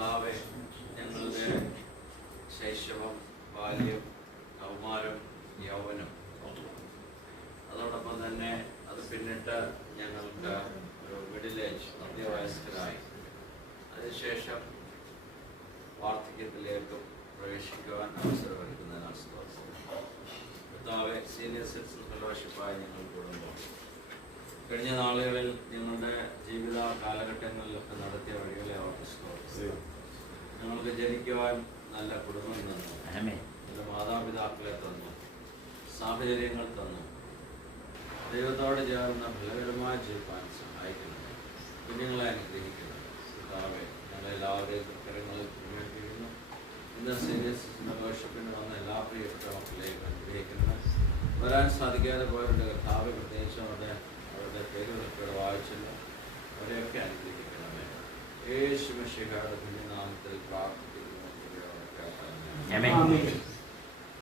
കർത്താവെ, ഞങ്ങളുടെ ശൈശവം, ബാല്യം, കൗമാരം, യൗവനം, അതോടൊപ്പം തന്നെ അത് പിന്നിട്ട് ഞങ്ങൾക്ക് ഒരു മിഡിൽ ഏജ്, മധ്യവയസ്കരായി, അതിനുശേഷം വാർദ്ധക്യത്തിലേക്കും പ്രവേശിക്കുവാൻ അവസരമൊരുക്കുന്നതിനാൽ സ്തോത്രം. കർത്താവെ, സീനിയർ സിറ്റിസൺ ഫെലോഷിപ്പായി ഞങ്ങൾ കൂടുമ്പോൾ കഴിഞ്ഞ നാളുകളിൽ ഞങ്ങളുടെ ജീവിത കാലഘട്ടങ്ങളിലൊക്കെ നടത്തിയ വഴികളെ അവർക്ക് സ്തോത്രം. ഞങ്ങൾക്ക് ജനിക്കുവാൻ നല്ല കുടുംബം തന്നു, നല്ല മാതാപിതാക്കളെ തന്നു, സാഹചര്യങ്ങൾ തന്നു. ദൈവത്തോട് ചേർന്ന് ഫലകരമായി ജീവിക്കാൻ സഹായിക്കുന്നു. കുഞ്ഞുങ്ങളെ അനുഗ്രഹിക്കുന്നു. കർത്താവെ, ഞങ്ങളെല്ലാവരെയും കരങ്ങളിൽ പ്രവേശിക്കുന്നു. ഇന്ന് സീനിയർ സിറ്റിസൺ ഫെലോഷിപ്പിന് വന്ന എല്ലാ പ്രിയപ്പെട്ട മക്കളെയും അനുഗ്രഹിക്കുന്നു. വരാൻ സാധിക്കാതെ പോയവരുടെ കർത്താവ്, പ്രത്യേകിച്ച് അവരുടെ പേരുകളൊക്കെ വായിച്ചില്ല, അവരെയൊക്കെ അനുഗ്രഹിക്കണമേ. യേശു മിശിഹായുടെ നാമത്തിൽ പ്രാർത്ഥിക്കുന്നു.